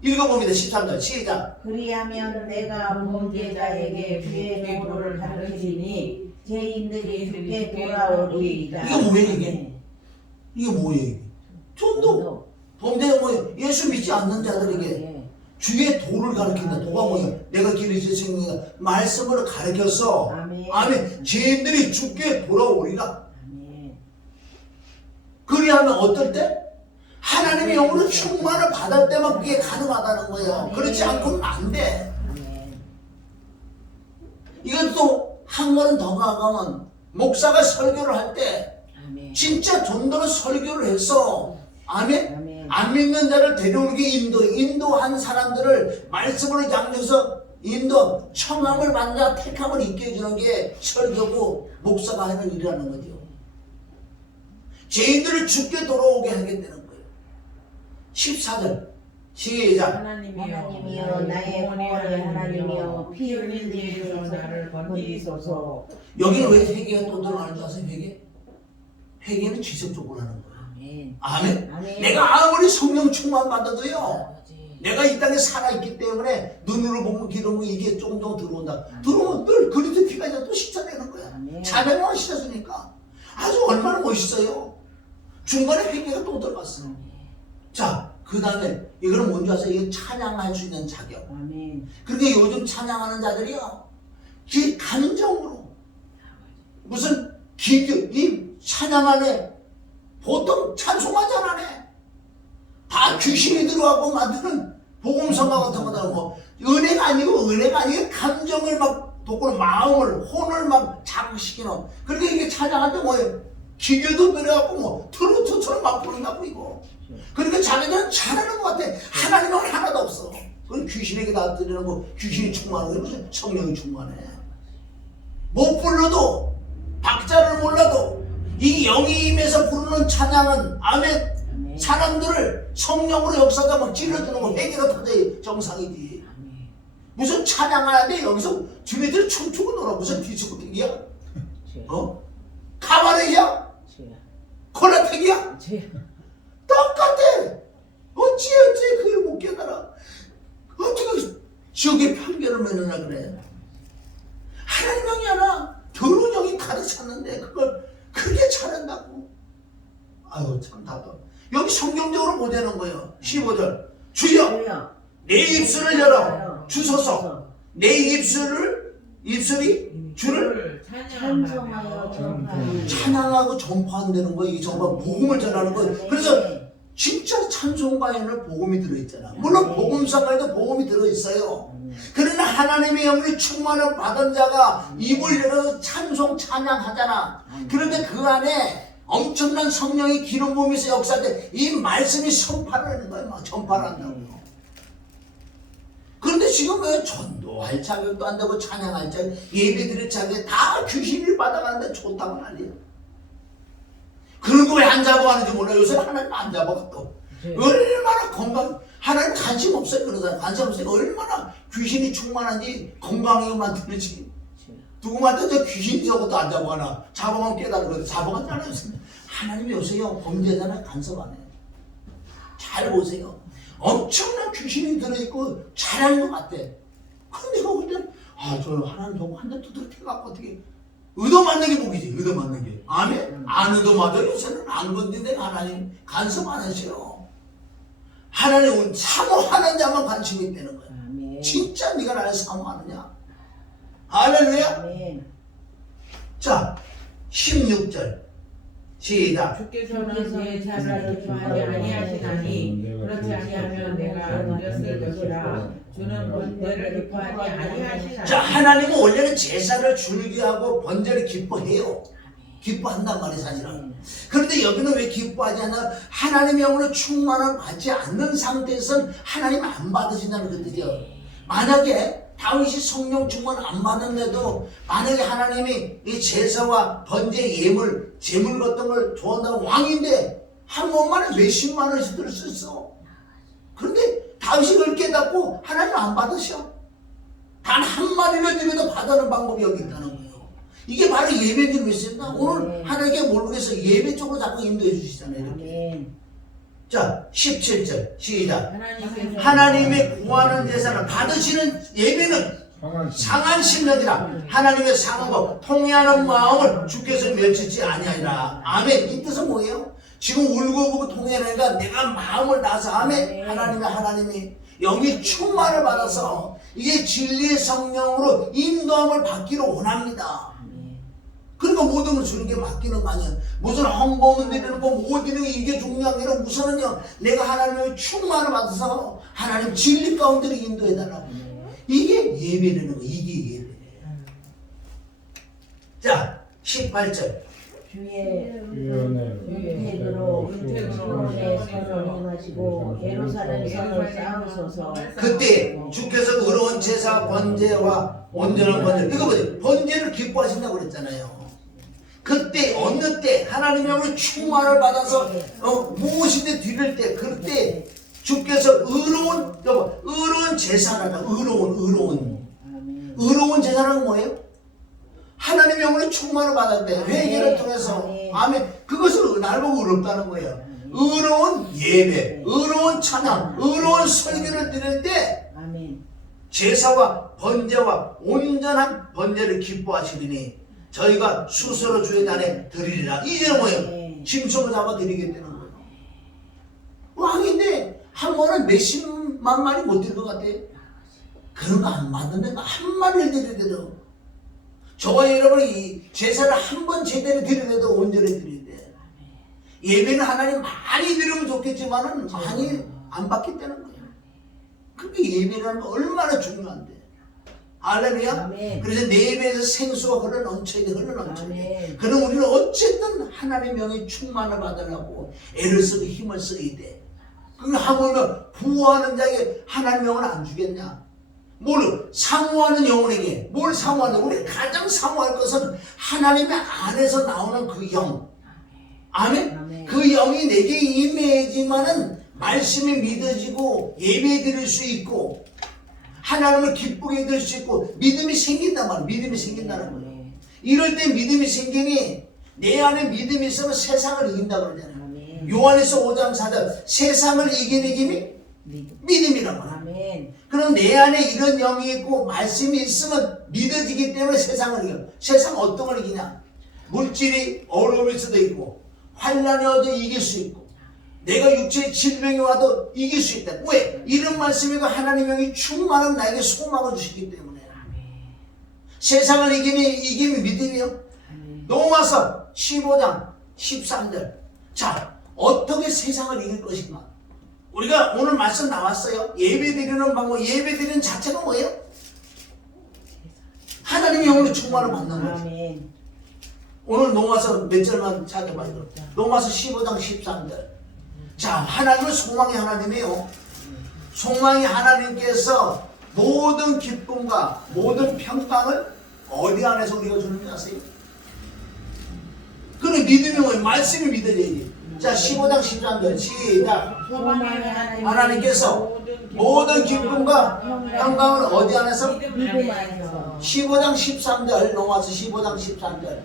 읽어봅니다. 13절 시작. 그리하면 내가 범죄자에게 죄의 도를 가르치니 죄인들이 죽게 돌아오리이다. 이게 뭐예요 이게? 이게 뭐예요 이게? 전도. 범죄가 뭐예요? 예수 믿지 않는 자들에게 주의 도를 가르친다. 도가 뭐예요? 내가 길이 생명이다. 말씀을 가르쳐서 아멘. 아멘. 죄인들이 죽게 돌아오리라. 아멘. 그리하면 어떨 때? 하나님의 영으로 충만을 받을 때만 그게 가능하다는 거예요. 그렇지 않고는 안 돼. 아멘. 이것도 한 걸음 더 나아가면 목사가 설교를 할 때 아멘. 진짜 전도로 설교를 해서 아멘? 아멘. 안 믿는 자를 데려오는 게 인도한 사람들을 말씀으로 양육해서 청함을 받는 자 택함을 있게 해주는 게 설교고 목사가 하는 일이라는 거죠. 죄인들을 죽게 돌아오게 하겠다는 거예요. 14절 시작. 하나님이여 나의 구원의 하나님이여 피 흘린 죄에서 나를 건지소서. 여기는 왜 회개가 또 들어가는 줄 아세요? 회개는 지속적으로 하는 거예요. 아멘. 아멘. 아멘. 내가 아무리 성령 충만 받아도요, 내가 이 땅에 살아있기 때문에 눈으로 보면 귀로 보면 이게 조금 들어온다. 들어오면 늘 그리스도 피가 이제 또 씻어내는 거야. 아멘. 자매만 씻어주니까 아주 얼마나 멋있어요. 중간에 회개가 또 들어갔어. 자, 그 다음에 이거는 뭔지 아세요? 이게 찬양할 수 있는 자격. 아멘. 그런데 요즘 찬양하는 자들이요, 그 감정으로 무슨 이 찬양 안에 보통 찬송하지 않네. 다 귀신이 들어가고 만드는 복음성가 같은 거다. 뭐 은혜가 아니고 감정을 막 돋구는 마음을 혼을 막 자극시키는. 그러니까 이게 찬양할 때 뭐예요? 기계도 들어가고 뭐 트로트처럼 막 부른다고 이거. 그러니까 자기들은 잘하는 것 같아. 하나님은 하나도 없어. 그건 귀신에게 다 드리는 거, 귀신이 충만한 게 무슨 성령이 충만해. 못 불러도, 박자를 몰라도, 이 영이 임해서 부르는 찬양은, 아멘, 사람들을 성령으로 역사가 막 찔러드는 거, 회개가 터져야 정상이지. 무슨 찬양하는데 여기서 주민들이 춤추고 놀아. 무슨 디스코텍이야? 어? 카바레야? 콜라텍이야? 똑같아. 어찌 그걸 못 깨달아. 어떻게 지옥의 편견을 매느냐 그래. 하나님 영이 하나 더러운 영이 가득 찼는데 그걸 그렇게 잘한다고. 아유 참 답답. 여기 성경적으로 보자는 거예요. 15절 주여 내 입술을 열어 주소서. 내 입술이 주를 찬송하여 전파하니 찬양하고 전파한다는 거예요. 이 전파 복음을 전하는 거예요. 그래서 진짜 찬송가에는 복음이 들어있잖아. 물론 복음상가에도 복음이 들어있어요. 그러나 하나님의 영으로 충만을 받은 자가 입을 열어 찬송 찬양하잖아. 그런데 그 안에 엄청난 성령의 기름 부음에서 역사돼 이 말씀이 선파를 하는 거예요. 막 전파를 한다고. 그런데 지금 왜 전도할 자격도 안 되고 찬양할 자격, 예배드릴 자격 다 귀신을 받아가는데 좋다고 난리야. 그런 거 왜 안 잡아가는지 몰라. 요새 하나님 안 잡아가 또. 얼마나 건강, 하나님 관심 없어요. 그런 사람 관심 없으니까 얼마나 귀신이 충만한지 건강하게 만드는지. 누구한테 저 귀신이 저것도 안 잡아가나. 잡아가면 깨달은 잡아가잖아요. 하나님이 요새요 범죄자는 간섭 안 해요. 잘 보세요. 엄청난 귀신이 들어있고 잘하는 것 같아. 근데 내가 볼 때는 저 하나님 저거 한 대 두드려 태갖고 어떻게 의도맞는 게 복이지. 의도맞는 게. 아멘. 안 의도맞아. 요새는 안 건드는데 하나님 간섭 안 하셔요. 하나님은 사모하는 자만 관심이 있다는 거야. 아멘. 진짜 네가 나를 사모하느냐. 할렐루야. 아멘. 자 16절 시작. 주께서는 내 자를 기뻐하지 아니하시나니 그렇지 아니하면 내가 드렸을 것이라. 주는 번제를 기뻐하지 아니하시나니. 자, 하나님은 원래는 제사를 즐겨하고 번제를 기뻐해요. 기뻐한단 말이에요, 사실은. 그런데 여기는 왜 기뻐하지 않나? 하나님의 영으로 충만을 받지 않는 상태에서는 하나님 안 받으신다는 그 뜻이에요. 만약에 다윗이 성령 충만 안 받는데도 만약에 하나님이 이 제사와 번제 예물, 제물 같은 걸 좋아한다고 왕인데 한 번만에 몇십만 원씩 들 수 있어. 그런데 다윗이 그걸 깨닫고 하나님 안 받으셔. 단 한 마리를 드려도 받아는 방법이 여기 있다는 거예요. 이게 바로 예배 줄 메시지입니다. 오늘 하나님께 모르겠어 예배 쪽으로 자꾸 인도해 주시잖아요. 이렇게. 자 17절 시작. 하나님의 구하는 제사는 받으시는 예배는 상한 심령이라. 하나님의 상하고 통회하는 마음을 주께서 멸치지 아니하리라. 아멘. 이 뜻은 뭐예요? 지금 울고불고 통회하니까 내가 마음을 다해서 아멘. 하나님이 영이 충만을 받아서 이게 진리의 성령으로 인도함을 받기를 원합니다. 그러니까 모든 걸 주는 게 맡기는 거 아니야. 무슨 헌금을 드리는 거, 뭐 드리는 거 이게 중요한 게 아니라 우선은요, 내가 하나님의 충만을 받아서 하나님 진리 가운데로 인도해달라고. 이게 예배라는 거, 이게 예배예요. 자, 18절. 주의 은택으로 시온의 선을 행하시고 예루살렘 성을 쌓으소서. 그때 주께서 의로운 제사 번제와 온전한 번제, 이거 뭐지? 번제를 기뻐하신다고 그랬잖아요. 그때 어느 때 하나님의 영으로 충만을 받아서 무엇이든 드릴 때, 그때 주께서 의로운 제사라다. 의로운 제사는 뭐예요? 하나님의 영으로 충만을 받을 때 회개를 통해서 아멘. 그것을 날 보고 의롭다는 거예요. 의로운 예배, 의로운 찬양, 의로운 설교를 드릴 때 제사와 번제와 온전한 번제를 기뻐하시리니 저희가 스스로 주의 단에 드리리라. 이제는 뭐예요? 짐승을 잡아 드리겠다는 거예요. 왕인데 한 번은 몇십만 마리 못 드릴 것 같아요. 그런 거 안 받는데 한 마리를 드려야 돼요. 저와 여러분이 제사를 한 번 제대로 드리려도 온전히 드려야 돼. 예배는 하나님 많이 드리면 좋겠지만은 많이 안 받기 때문에 거예요. 그게 예배라는 거 얼마나 중요한데. 할렐루야. 그래서 내 입에서 생수가 흘러넘쳐야 돼. 그럼 우리는 어쨌든 하나님의 영의 충만을 받으려고 애를 쓰고 힘을 써야 돼. 그럼 하물며 부호하는 자에게 하나님의 영은 안 주겠냐? 뭘 사모하는 영혼에게 뭘 사모하는 우리 가장 사모할 것은 하나님의 안에서 나오는 그 영. 아멘? 아멘. 그 영이 내게 임해야지만은 말씀이 믿어지고 예배 드릴 수 있고 하나님을 기쁘게 될 수 있고 믿음이 생긴단 말이에요. 믿음이 생긴다는 거예요. 이럴 때 믿음이 생기니 내 안에 믿음이 있으면 세상을 이긴다 그러잖아요. 아멘. 요한에서 5장 4절 세상을 이기는 힘이 믿음이란 말이에요. 아멘. 그럼 내 안에 이런 영이 있고 말씀이 있으면 믿어지기 때문에 세상을 이겨. 세상 어떤 걸 이기냐? 물질이 어려움일 수도 있고 환난이 와도 이길 수 있고 내가 육체의 질병이 와도 이길 수 있다. 왜? 이런 말씀이고 하나님의 영이 충만한 나에게 소망을 주시기 때문에. 세상을 이기는 믿음이요. 로마서 15장 13절. 자, 어떻게 세상을 이길 것인가? 우리가 오늘 말씀 나왔어요. 예배 드리는 방법, 예배 드리는 자체가 뭐예요? 하나님의 영으로 충만을 받는 거죠. 아멘. 오늘 로마서 몇 절만 찾아봐요. 로마서 15장 13절. 자, 하나님은 소망의 하나님이에요. 소망의 하나님께서 모든 기쁨과 모든 평강을 어디 안에서 우리가 주는 줄 아세요? 그런 믿음이 뭐예요? 말씀이 믿어져야지. 자, 15장 13절 시작. 하나님께서 모든 기쁨과 평강을 어디 안에서? 믿음 안에서. 15장 13절 로마서 15장 13절.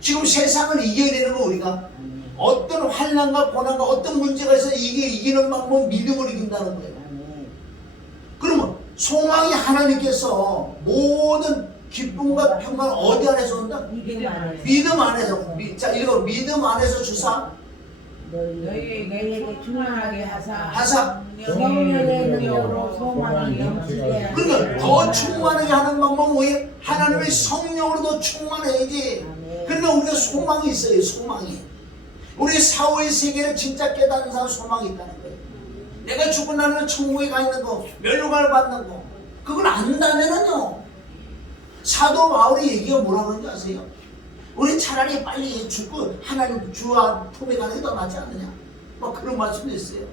지금 세상을 이겨야 되는 거 우리가 어떤 환난과 고난과 어떤 문제가 있어 이기는 방법은 믿음을 이긴다는 거예요. 그러면 소망이 하나님께서 모든 기쁨과 평강을 어디 안에서 온다? 믿음 안에서. 믿음 안에서. 자, 이거 믿음 안에서 주사 너희에게 충만하게 하사. 성령의 능력으로 소망을 넘치게 하시고. 그러니까 더 충만하게 하는 방법은 뭐예요? 하나님의 성령으로 더 충만해야지. 그러니까 우리가 소망이 있어요. 소망이. 우리 사후의 세계를 진짜 깨닫는 사람 소망이 있다는 거예요. 내가 죽고 나면 천국에 가 있는 거, 멸류관을 받는 거, 그걸 안다면은요. 사도 바울이 얘기가 뭐라 그런지 아세요? 우리 차라리 빨리 죽고 하나님 주와 품에 가는 게 더 낫지 않느냐? 막 그런 말씀도 있어요.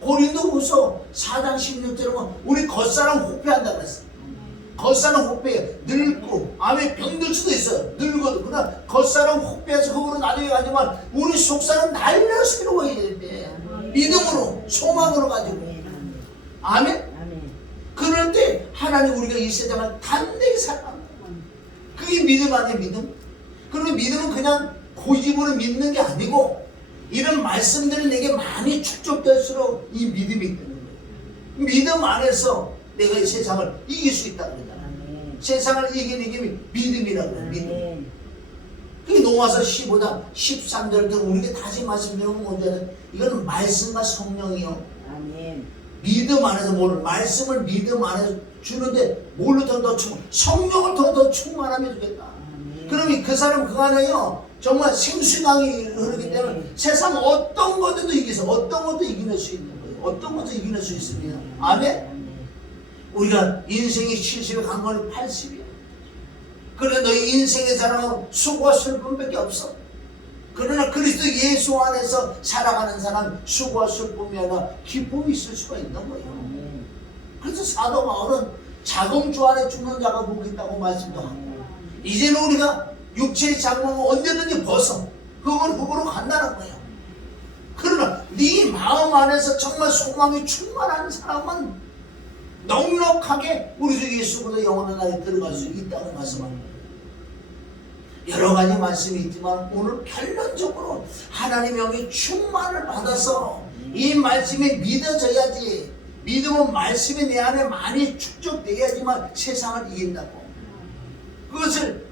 고린도후서 4장 16절에 보면 우리 겉사람 호폐한다 그랬어. 겉사람 호폐 늙고 암에 병들 수도 있어요. 늙어도 그러나 겉사람 호폐해서 그거로 나중에 가지만 우리 속사람 날려 새로워야 되는데 믿음으로 소망으로 가지고 아멘. 그럴 때 하나님 우리가 이 세상을 단단히 사랑한다. 그게 믿음 아니에요. 믿음. 그러면 믿음은 그냥 고집으로 믿는 게 아니고 이런 말씀들이 내게 많이 축적될수록 이 믿음이 있는 거예요. 믿음 안에서 내가 이 세상을 이길 수 있다고 그러잖아요. 세상을 이기는 힘이 믿음이라고 해요. 믿음. 그게 로마서 15장 13절도 우리가 다시 말씀드리는 건 뭔지 이거는 말씀과 성령이요. 믿음 안에서 뭘 말씀을 믿음 안에서 주는데 뭘로 더 성령을 더 충만하면 되겠다. 그러면 그 사람 그 안에요 정말 생수강이 흐르기 때문에 세상 어떤 것도 이기서 어떤 것도 이겨낼 수 있는 거예요. 어떤 것도 이겨낼 수 있습니다. 아멘. 우리가 인생이 70에 간 건 80이야. 그래 너희 인생의 사람은 수고와 슬픔밖에 없어. 그러나 그리스도 예수 안에서 살아가는 사람 수고와 슬픔이 아니라 기쁨이 있을 수가 있는 거예요. 그래서 사도 바울은 자금주 안에 죽는 자가 복이 있다고 말씀도 하고 이제는 우리가 육체의 장막을 언제든지 벗어 흙으로 간다는 거예요. 그러나 네 마음 안에서 정말 소망이 충만한 사람은 넉넉하게 우리 주 예수보다 영원한 나라에 들어갈 수 있다는 말씀합니다. 여러 가지 말씀이 있지만 오늘 결론적으로 하나님의 영이 충만을 받아서 이 말씀이 믿어져야지. 믿음은 말씀이 내 안에 많이 축적돼야지만 세상을 이긴다고. 그것을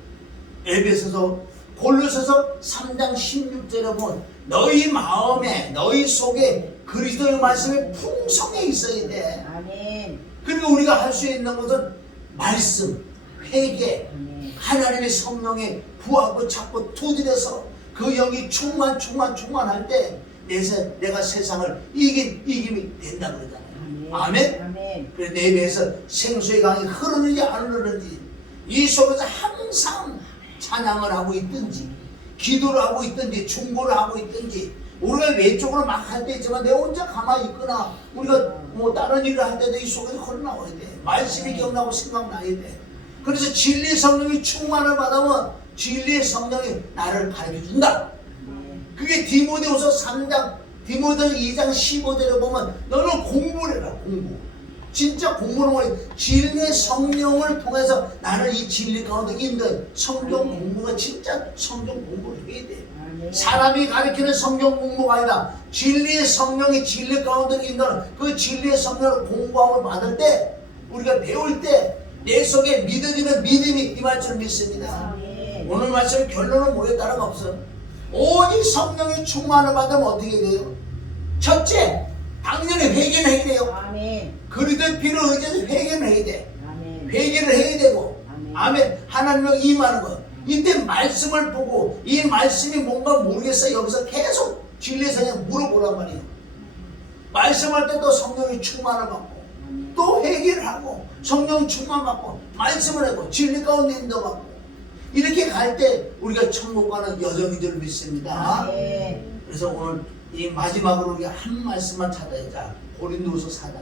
에베소서 골로새서 3장 16절에 보면 너희 마음에 너희 속에 그리스도의 말씀이 풍성히 있어야 돼. 그리고 우리가 할 수 있는 것은 말씀, 회개, 하나님의 성령의 구하고 찾고 두드려서 그 영이 충만할 때 내가 세상을 이김이 된다 그러잖아요. 아멘. 그래서 내 배에서 생수의 강이 흐르는지 안 흐르는지 이 속에서 항상 찬양을 하고 있든지 기도를 하고 있든지 중보를 하고 있든지 우리가 외적으로 막 할 때 있지만 내가 혼자 가만히 있거나 우리가 뭐 다른 일을 할 때도 이 속에서 흘러나와야 돼. 말씀이 기억나고 생각나야 돼. 그래서 진리 성령이 충만을 받으면 진리의 성령이 나를 가르쳐준다. 그게 디모데후서 3장, 디모데후서 2장 15절에 보면 너는 공부를 해라. 공부. 진짜 공부는 뭐야? 진리의 성령을 통해서 나를 이 진리 가운데 인도해. 성경 공부가 진짜 성경 공부를 해야 돼. 사람이 가르치는 성경 공부가 아니라 진리의 성령이 진리 가운데 인도하는 그 진리의 성령을 공부함을 받을 때 우리가 배울 때 내 속에 믿어지는 믿음이 임할 줄 믿습니다. 오늘 말씀 결론은 뭐에 따라 없어. 오직 성령이 충만을 받으면 어떻게 돼요? 첫째, 당연히 회개는 해야 돼요. 그리스도의 피를 의지해서 회개는 해야 돼. 회개를 해야 되고, 아멘. 하나님을 임하는 것. 이때 말씀을 보고 이 말씀이 뭔가 모르겠어. 여기서 계속 진리에서 그냥 물어보란 말이에요. 말씀할 때 또 성령이 충만을 받고 또 회개를 하고 성령 충만 받고 말씀을 하고 진리 가운데 인도받고 이렇게 갈 때 우리가 천국 가는 여정인 줄 믿습니다. 그래서 오늘 이 마지막으로 우리가 한 말씀만 찾아야자. 고린도후서 4장.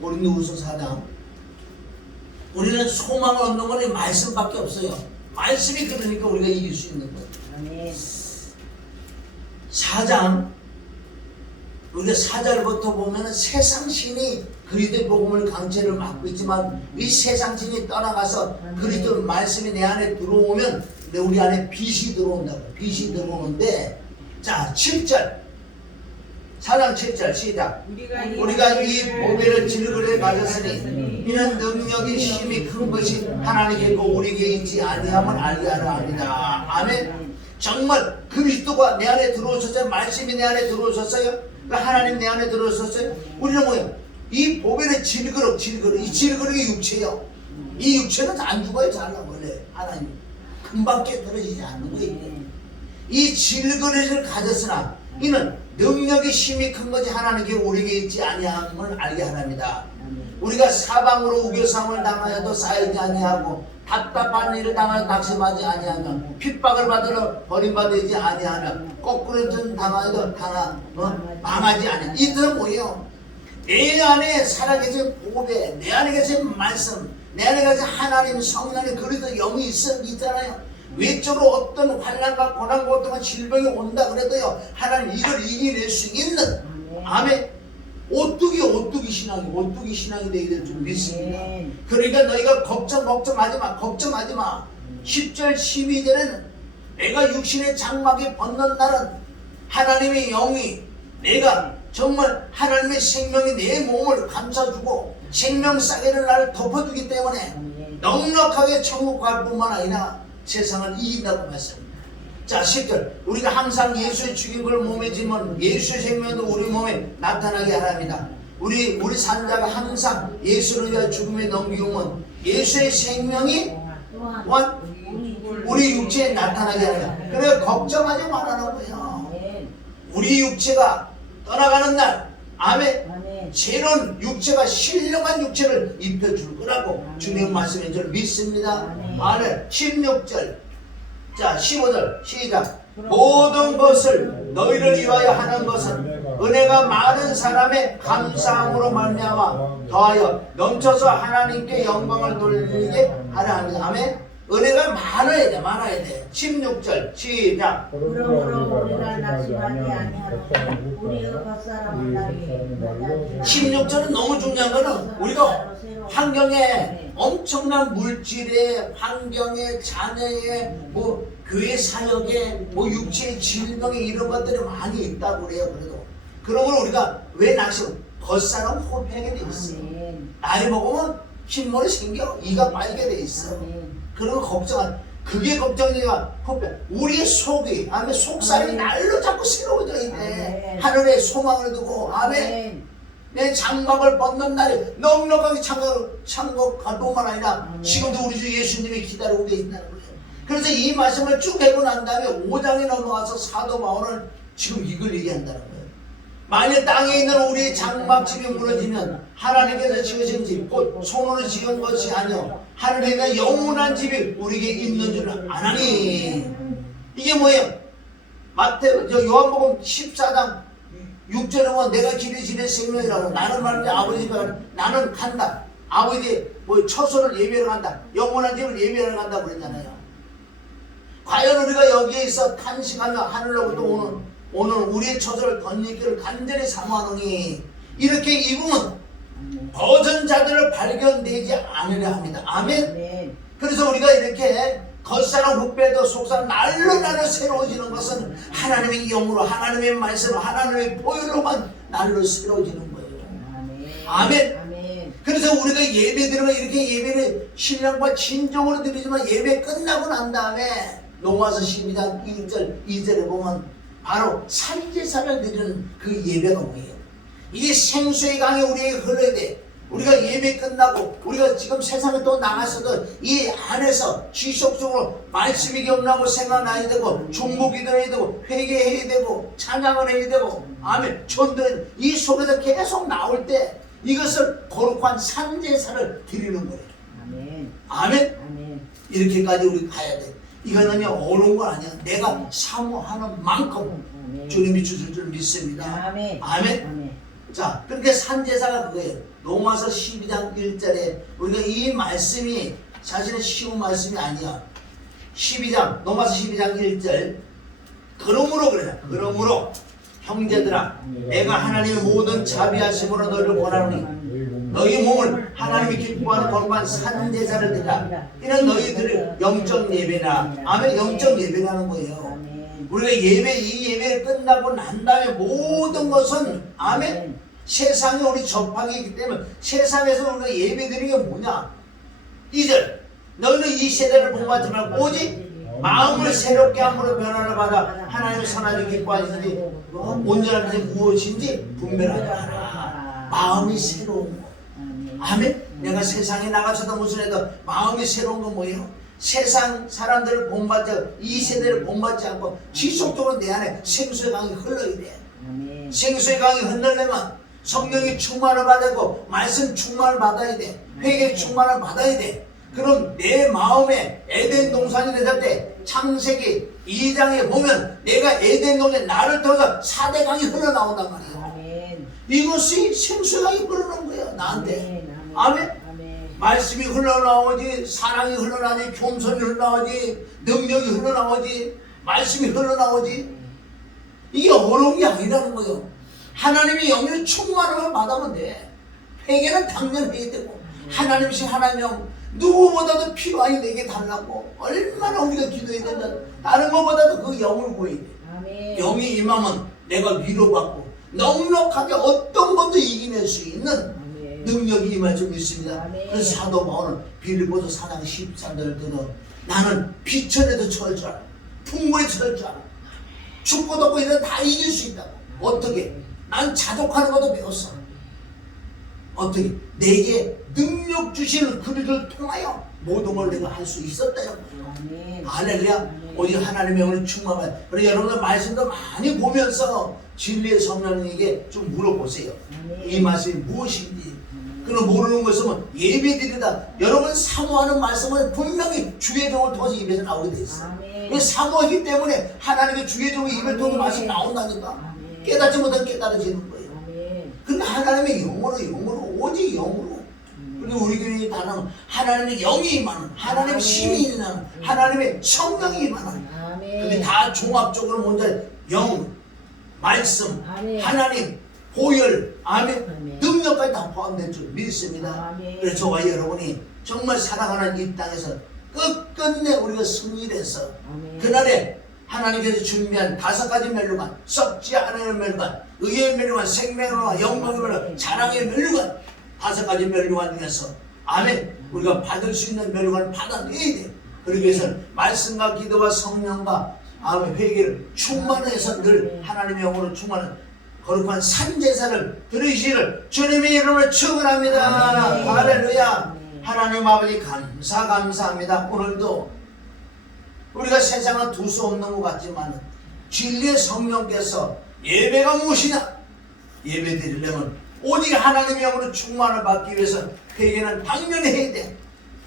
고린도후서 4장. 우리는 소망을 얻는 건 이 말씀밖에 없어요. 말씀이 그러니까 우리가 이길 수 있는 거예요. 4장 우리가 4절부터 보면 세상 신이 그리스도의 복음을 강제를 맡고 있지만 이 세상 신이 떠나가서 그리스도의 말씀이 내 안에 들어오면 우리 안에 빛이 들어온다고. 빛이 들어오는데 자 7절 4장 7절 시작. 우리가 이 보배를 질그레 가졌으니 이는 능력이 힘이 큰 것이 하나님께 있고 우리에게 있지 아니함을 알게 하려 합니다. 아멘. 정말 그리스도가 내 안에 들어오셨어요? 말씀이 내 안에 들어오셨어요? 하나님 내 안에 들어오셨어요? 우리는 뭐예요? 이 보배는 질그릇 이 질그릇이 육체요. 이 육체는 안 죽어요. 잘 원래 하나님 금방 깨뜨려지지 않는 거예요. 이 질그릇을 가졌으나 이는 능력이 힘이 큰 것이 하나님께 우리에게 있지 아니함을 알게 하랍니다. 우리가 사방으로 우겨삼을 당하여도 쌓이지 아니하고 답답한 일을 당하여 낙심하지 아니하며 핍박을 받으러 버림받지 아니하며 거꾸로 당하여도 망하지 아니하며 이들은 뭐예요? 내 안에 살아계신 보배, 내 안에 계신 말씀, 내 안에 계신 하나님 성령의 그리스도 영이 있잖아요. 외적으로 어떤 환난과 고난과 어떤 질병이 온다 그래도요 하나님 이걸 이겨낼 수 있는 아멘. 오뚜기 신앙이 되게 될 줄 믿습니다. 그러니까 너희가 걱정하지 마. 10절 12절에는 내가 육신의 장막에 벗는 날은 하나님의 영이 내가 정말 하나님의 생명이 내 몸을 감싸주고 생명 싸개를 나를 덮어주기 때문에 넉넉하게 천국 갈 뿐만 아니라 세상을 이긴다고 말씀합니다. 자 10절 우리가 항상 예수의 죽인 걸 몸에 지면 예수의 생명도 우리 몸에 나타나게 하랍니다. 우리 산자가 항상 예수를 위하여 죽음에 넘기면 예수의 생명이 우리 육체에 나타나게 하랍니다. 그래서 걱정하지 말라는 거예요. 우리 육체가 떠나가는 날 아멘. 새로운 육체가 신령한 육체를 입혀줄 거라고 주님 말씀인 줄 믿습니다. 아멘. 16절 자 15절 시작. 모든 것을 너희를 위하여 하는 것은 은혜가 많은 사람의 감사함으로 말미암아 더하여 넘쳐서 하나님께 영광을 돌리게 하려 합니다. 아멘. 은혜가 많아야 돼. 16절 시작. 그러므로 우리가 낙심하지 아니하고 우리의 겉사람은 나를 16절은 너무 중요한 거는 우리가 환경에 엄청난 물질에 환경에 자녀에 뭐 교회 사역에 뭐 육체의 질병에 이런 것들이 많이 있다고 그래요. 그러면 우리가 왜 낙심? 겉사람 호패하게 돼 있어. 나이 먹으면 흰머리 생겨 이가 빨게 돼 있어. 그런 거 그게 걱정이야. 우리의 속이 아멘 속살이 날로 자꾸 새로워져 있네. 하늘에 소망을 두고 아멘. 내 장막을 벗는 날이 넉넉하게 창고갈 뿐만 아니라 지금도 우리 주 예수님이 기다리고 계신다는 거예요. 그래서 이 말씀을 쭉 해고 난 다음에 5장에 넘어가서 사도 바울은 지금 이걸 얘기한다는 거예요. 만일 땅에 있는 우리의 장막집이 무너지면 하나님께서 지으신 집 곧 손으로 지은 것이 아니요 하늘에 있는 영원한 집이 우리에게 있는 줄 아나니. 이게 뭐예요? 요한복음 14장 6절에 보면 내가 길이 진의 생명이라고 나는 말하는데 아버지가 나는 간다. 아버지 뭐 처소를 예배하러 간다. 영원한 집을 예배하러 간다 그랬잖아요. 과연 우리가 여기에 있어 탄식하며 하늘로부터 오늘 우리의 처소를 덧입기를 간절히 사모하노니 이렇게 입으면 버전자들을 발견되지 않으려 합니다. 아멘. 그래서 우리가 이렇게 겉사람 흑배도 속사람 날로 새로워지는 것은 하나님의 영으로 하나님의 말씀 하나님의 보혈로만 날로 새로워지는 거예요. 아멘. 그래서 우리가 예배 드리면 이렇게 예배를 신령과 진정으로 드리지만 예배 끝나고 난 다음에 로마서 12장 1절 2절에 보면 바로 산제사를 드리는 그 예배가 뭐예요? 이게 생수의 강이 우리에게 흘러야 돼. 우리가 예배 끝나고 우리가 지금 세상에 또 나가서도 이 안에서 지속적으로 말씀이 기억나고 생각나야 되고 중보기도 해야 되고 회개해야 되고 찬양을 해야 되고 아멘 전도해 이 속에서 계속 나올 때 이것을 거룩한 산제사를 드리는 거예요. 아멘. 이렇게까지 우리 가야 돼. 이거는요 어려운 건 아니야. 내가 사모하는 만큼 주님이 주실 줄 믿습니다. 아멘. 자, 그러니까 산제사가 그거예요. 로마서 12장 1절에 우리가 이 말씀이 사실은 쉬운 말씀이 아니야. 12장 로마서 12장 1절 그러므로 그래요. 그러므로 형제들아 내가 하나님의 모든 자비하심으로 너희를 권하노니 너희 몸을 하나님이 기뻐하는 거룩한 산제사를 드리라. 이는 너희들의 영적 예배나 아멘 영적 예배라는 거예요. 우리가 이 예배를 끝나고 난 다음에 모든 것은 아멘 세상에 우리 접하기 있기 때문에 세상에서 우리가 예배드리는 게 뭐냐 2절 너희는 이 세대를 본받지 말고 오직 마음을 새롭게 함으로 변화를 받아 하나님의 선하지 기뻐하시니 온전한 것이 무엇인지 분별하게 하라. 마음이 새로운 거 아멘. 내가 세상에 나가서도 무슨 해도 마음이 새로운 건 뭐예요? 세상 사람들을 본받지 이 세대를 본받지 않고 지속적으로 내 안에 생수의 강이 흘러야 돼. 생수의 강이 흘러려면 성령이 충만을 받아야 되고 말씀 충만을 받아야 돼. 회개 충만을 받아야 돼. 그럼 내 마음에 에덴 동산이 되다 때 창세기 2장에 보면 내가 에덴 동산에 나를 통해서 4대 강이 흘러나온단 말이에요. 이것이 생수의 강이 흘러나온 거예요. 나한테. 아멘. 말씀이 흘러나오지 사랑이 흘러나오지 겸손이 흘러나오지 능력이 흘러나오지 말씀이 흘러나오지 이게 어려운 게 아니라는 거예요. 하나님의 영을 충만함을 받으면 돼. 회개는 당연히 해야 되고 하나님이신 하나님 영 누구보다도 필요하니 내게 달라고 얼마나 우리가 기도해야 된다. 다른 것보다도 그 영을 구해야 돼. 영이 임하면 내가 위로받고 넉넉하게 어떤 것도 이겨낼 수 있는 능력이 임할 줄 믿습니다. 그래서 사도 바울은 빌립보서 4장 13절을 들어 나는 비천에도 처할 줄 알아. 풍부에 처할 줄 알아. 죽고도 없고 이런 다 이길 수 있다고. 어떻게? 난 자족하는 것도 배웠어. 어떻게? 내게 능력 주시는 그들을 통하여 모든 걸 내가 할 수 있었다요. 할렐루야. 오직 하나님의 영을 충만하여. 그래서 여러분들 말씀도 많이 보면서 진리의 성령님에게 좀 물어보세요. 이 말씀이 무엇인지. 그럼 모르는 것은 예배드리다. 여러분 사모하는 말씀은 분명히 주의 종을 통해서 입에서 나오게 돼 있어. 사모하기 때문에 하나님의 주의 종의 입을 통해 말씀이 나온다니까. 깨닫지 못하면 깨달아지는 거예요. 근데 하나님의 영으로 오직 영으로. 그리고 우리 교회에 다는 하나님의 영이 임하는 하나님의 힘이 있는 하나님의 성령이 임하는 그게 다 종합적으로 먼저 영, 말씀, 하나님, 보혈, 아멘, 능력까지 다 포함된 줄 믿습니다. 그래서 저와 여러분이 정말 살아가는 이 땅에서 끝끝내 우리가 승리를 해서 그날에 하나님께서 준비한 5가지 멸류관, 썩지 않은 멸류관, 의의 멸류관, 생명의 멸류관, 영광의 멸류관, 사랑의 멸류관 5가지 멸류관 중에서 아멘 우리가 받을 수 있는 멸류관을 받아내야 돼. 그러기 위해서는 말씀과 기도와 성령과 아멘 회개를 충만해서 늘 하나님의 영으로 충만한 거룩한 산제사를 드리시기를 주님의 이름으로 축원합니다. 할렐루야. 하나님 아버지 감사합니다. 오늘도 우리가 세상은 둘 수 없는 것 같지만 진리의 성령께서 예배가 무엇이냐? 예배 드리려면 오직 하나님의 영으로 충만을 받기 위해서 회개는 당연히 해야 돼.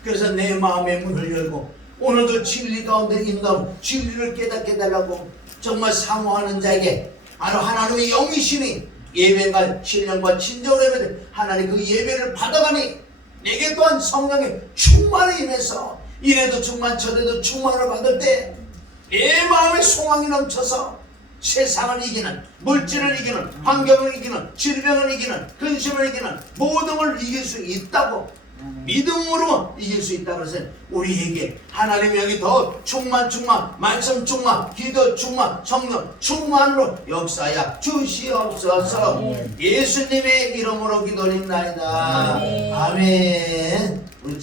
그래서 내 마음의 문을 열고 오늘도 진리 가운데 인도하고 진리를 깨닫게 해달라고 정말 사모하는 자에게 바로 하나님의 영이시니 예배가 신령과 진정으로 예배를 하나님 그 예배를 받아가니 내게 또한 성령의 충만을 인해서 이래도 충만 저래도 충만을 받을 때 내 마음에 소망이 넘쳐서 세상을 이기는, 물질을 이기는, 환경을 이기는, 질병을 이기는, 근심을 이기는 모든 걸 이길 수 있다고 믿음으로 이길 수 있다고 해서 우리에게 하나님의 영이 더 충만, 말씀 충만, 기도 충만, 성령 충만으로 역사하여 주시옵소서. 예수님의 이름으로 기도드립니다. 아멘.